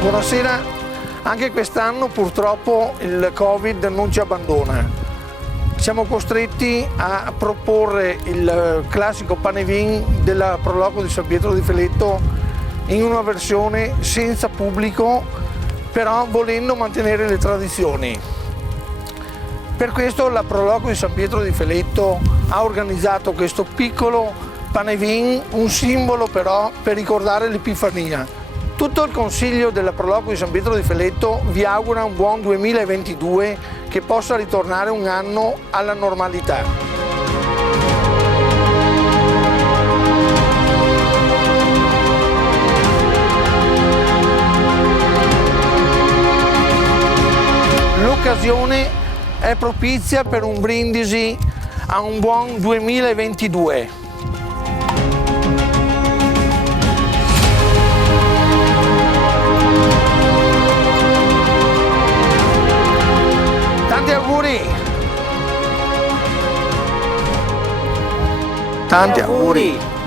Buonasera, anche quest'anno purtroppo il Covid non ci abbandona. Siamo costretti a proporre il classico pane vin della Proloco di San Pietro di Feletto in una versione senza pubblico, però volendo mantenere le tradizioni. Per questo la Proloco di San Pietro di Feletto ha organizzato questo piccolo pane vin, un simbolo però per ricordare l'Epifania. Tutto il consiglio della Proloco di San Pietro di Feletto vi augura un buon 2022 che possa ritornare un anno alla normalità. L'occasione è propizia per un brindisi a un buon 2022. Tanti auguri! Tanti auguri!